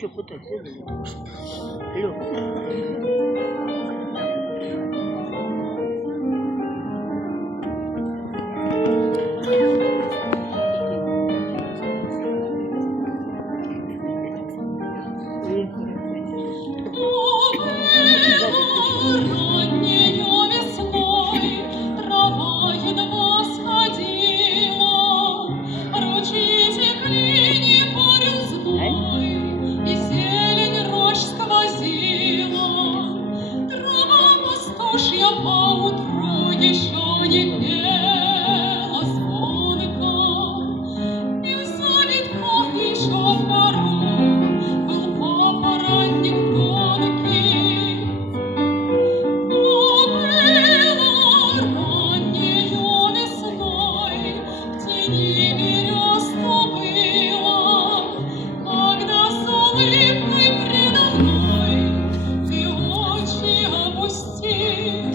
Что путать? Алло. Поутру еще не пела звонко, и в завитках еще порой был папоротник тонкий. Но было раннею весной, в тени берез то было, когда с улыбкой предо мной ты очи опустила.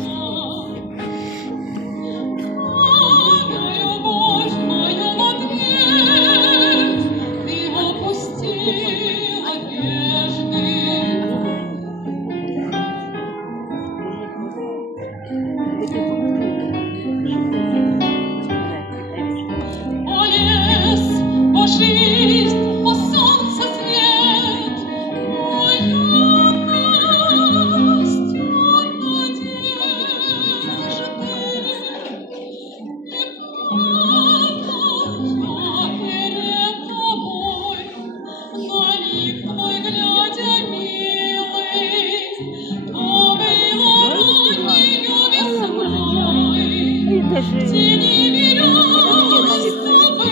Жизнь, о солнце свет, о юность, о надежды. И правда, я перед тобой, на лик твой глядя, милый, то было раннею весной, в тени берез то было.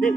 Да,